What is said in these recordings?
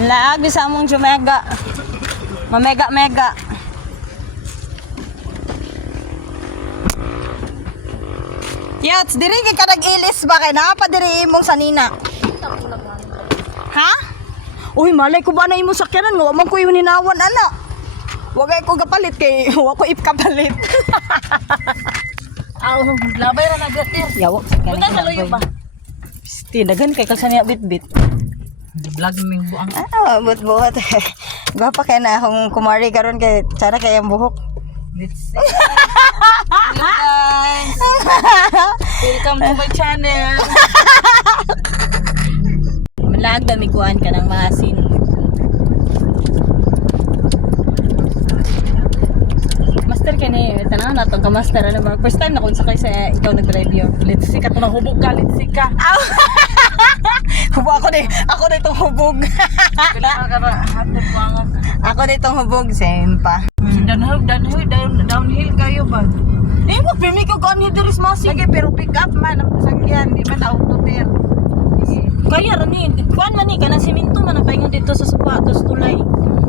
Laag bisa mong jumega. Mamega-mega. Yats, diri ka nag-ilis ba kay na pa diri imong sanina? Ha? Uy, malay ko ba na imong sakyanan nga man ko yung hinawan ana. Wag ay ko kapalit kay wa ko ipkapalit. Aw, labay ra nagatir. Yawa sa Buta sa luyo ba? Tinagan kay kalsa niya bit-bit. Vlog mi buang. But. Gapa kay na akong kumari karon kay tsara kay ang buhok. Let's see. Hello guys. Welcome to my channel. Malag damiguan ka ng masin. Master ka ni, tanaw na itong ka-master. Ano ba? First time na kung sakay sa ikaw nag-drive yun. Let's see ka to nang hubog ka, let's see ka. Hubo ako na itong hubog. Kailangan ka hatod buangan. Ako na itong hubog, sempa. Downhill kayo ba? Eh, pimi ko kung ano diri sa masig. Sige, pero pick up man ang sasakyan, di man auto ter. Kaya rin eh. Kuan man eh, kanang siminto man ang paingon dito sa sapatos tulay.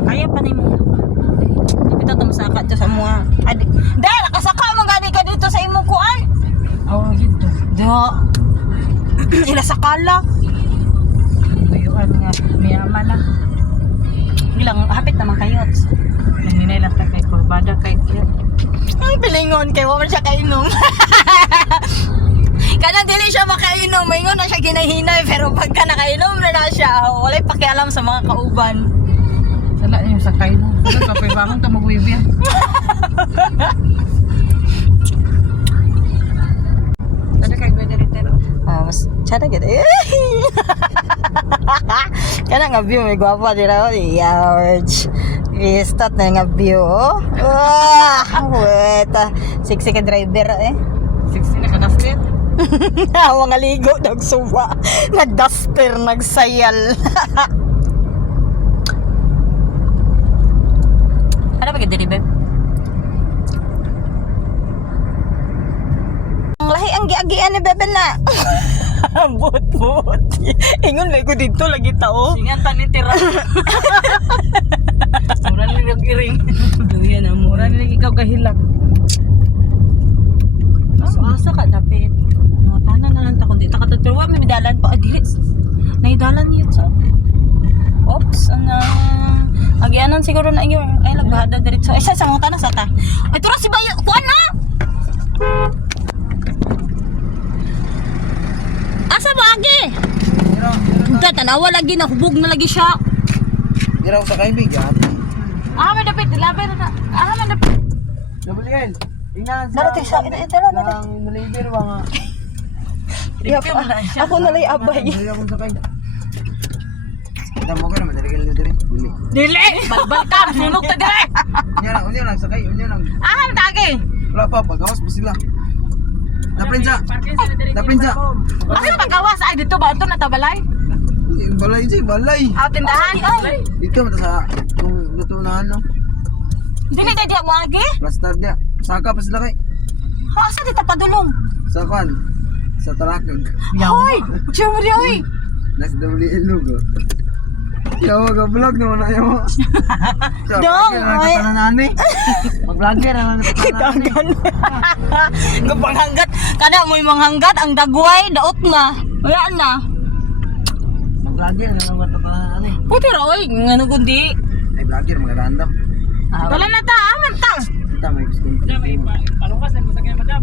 Kaya pa ni mo. Ipita ito masaka ito sa mga. Dahil, nakasaka mo gani ka dito sa imong kuan. Oh, yun to. Da. Ila sakala. Tuyuan nga, mayaman na. Bilang hapit naman kayo. Naninay lang ta kay kurbada kay tiyan. Ang pilingon kay wa man siya kainom. Kanang dili siya makainom, maingon na siya ginahinay pero pagka nakainom na siya, walay pakialam sa mga kauban. Sala yung sakay mo. Sala kapay bangon ta magwibi. Ada kay bedritero. Mas cara gitu. Kana nga view may gwapa dira oh. Yarge. Start na nga view. Wah, wait. Siksi ka driver eh. 60 na ka naslit. Mga ligo nagsuwa. Nagduster, nagsayal. Ano ba ganda beb? Ang lahi ang giagian ni bebe na. But. Ingon may ko dito lagi tao. Singatan ni tira. Mura nila giring. Duyan na mo. Mura nila ikaw kahilak. Asa ka dapit. Mga tanan na lang ta kundi ta katutulwa may dalan pa adili. Naidalan yun sa. Oops, ana. Agianan siguro na inyo. Ay lagbahada diretso. Ay sa mga tanan sa ta. Ay tura si Bayo. Kuan na. Asa ba agi? Unta tanawa lagi na hubog na lagi siya. Diraw sa kaibigan. May dapit labay na. May dapit. Gabriel, ingat Darating sa ito na. Nang nalibir wa nga. Ako na lay abay. Dili akong sakay. Kita mo ka naman diri diri. Dili! Balbal ka! Sunog ta dire! Unya lang sakay, unya lang. Tagay! Wala pa pagawas pa sila. Taprinsa. Ano magawas? Ay, dito ba? Ito natabalay? Balay si balay. Tindahan? Dito mata sa kung lutunahan no. Dili na diya mo agi? Basta dia. Saka pa sila kay. Ha, sa dita padulong. Sa kan. Sa tarakag. Hoy! Jumri oy! Nas dawli ilog. Yawa ka vlog naman na yawa. Dong, ay. Mag-vlogger ang Dagan. Gapanghangat. Kada mo yung manghanggat, ang dagway, daot na. Wala na. Mag-vlogger ang ano. Puti ra oy, ngano kundi. Ay vlogger mga random. Wala na ta, aman ta. Kita may school. Palukas na masakyan madam.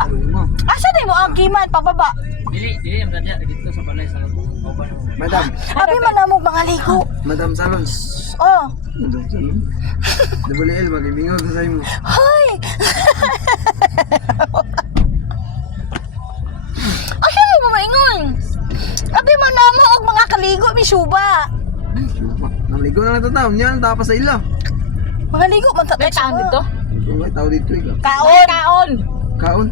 Mo. Asa na mo agi man pababa? Dili ang gadya dito sa balay sa oban. Madam. Abi man na mo mga ligo. Madam Salons. Oh. Double L magibingaw ko sa imo. Hoy. Asa mo maingon? Abi man na mo og mga kaligo mi suba. Naligo na lang ito tao. Yan, tapas sa ila. Mga ligo man ta. May taon dito? Kung may tao dito ikaw. Kaon. Kaon.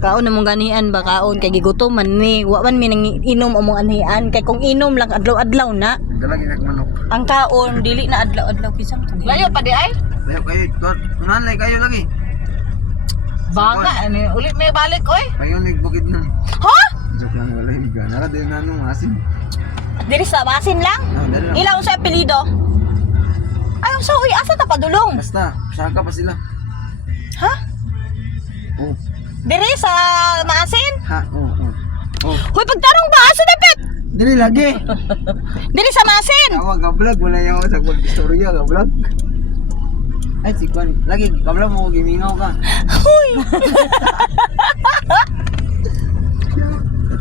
Kaon namong ganian ba kaon kay gigutom man ni wa man mi nang inom among anhian kay kung inom lang adlaw-adlaw na Dalagi kag manok. ang kaon dili na adlaw-adlaw kisam to. Layo pa di ay? Layo kayo. Tunan lay kayo lagi. Banga, ulit may balik oy. Kayo nagbukid na. Ha? Joke lang wala yung gana. Nara din na nung asin. Diri sa basin lang? Dali lang. Ilaw sa apelido? Ayaw sa uy, asa ta padulong? Basta, saka pa sila. Ha? Oh, Diri sa maasin? ha, oh. Hoy, pagtarong ba? Asa dapit? Dili lagi. Diri sa maasin? Tawa ka vlog, wala yung sa istorya ka vlog. Ay, si Kwan. Lagi, kabla mo, gimingaw ka. Hoy!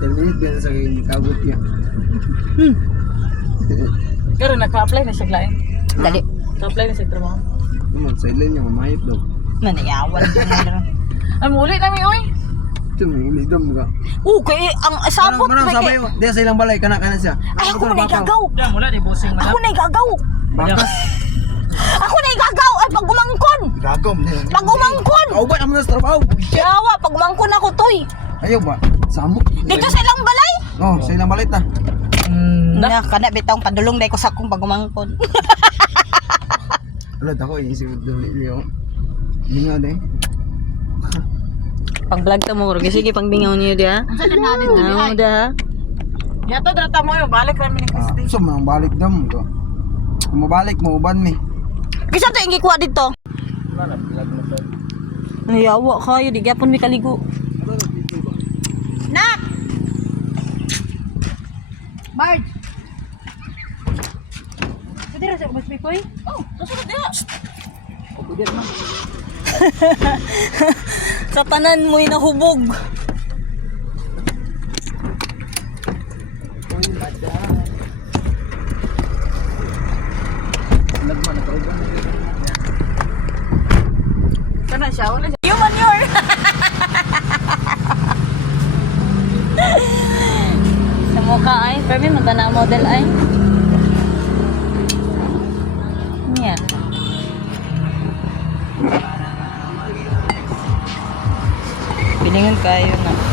10 minutes biasa sa kabut niya. Pero naka-apply na siya klain. Dali. Naka-apply na siya trabaho. Naman, sideline niya, mamayit daw. Nanayawan ko na. Ay, muli namin, oy. Ito, may ulidom ka. Okay, ang sabot. Marang may sabay kay- yun. Diya sa ilang balay, kana siya. Ay, ako na igagaw. Yan, mula ni busing Ako na igagaw. Bakas. Ako na igagaw. Ay, pag umangkon. Gagom. Pag umangkon. Ako ba naman sa trabaho? Yawa, pag umangkon ako, toy. Ayaw ba? Samo. Dito sa ilang balay. Oh, sa ilang balay ta. Na, kana bitang padulong dahil ko sa akong pag umangkon. Alad ako, iisip ko dali niyo. Bingaw na eh. Pang vlog ta mo, Rugi. Sige, pang bingaw niyo dia. Sa kanadin to, Ano ay. da? Yato, data mo yun. Balik kami ni Christy. So, mga balik dam ko. Kung mabalik mo, uban mi. Kisa to yung gikuha dito. Wala, vlog mo to. Nayawa kayo, di gyapon mi kaligo. Nak! Bard! Pwede rin sa mas pipoy? Oh, kasunod niya. Sa tanan mo'y nahubog. Nagman, nakauban. Kana siya, wala siya. Yung manure! Sa mukha ay, pero may na model ay. Yan. Pilingan kayo na.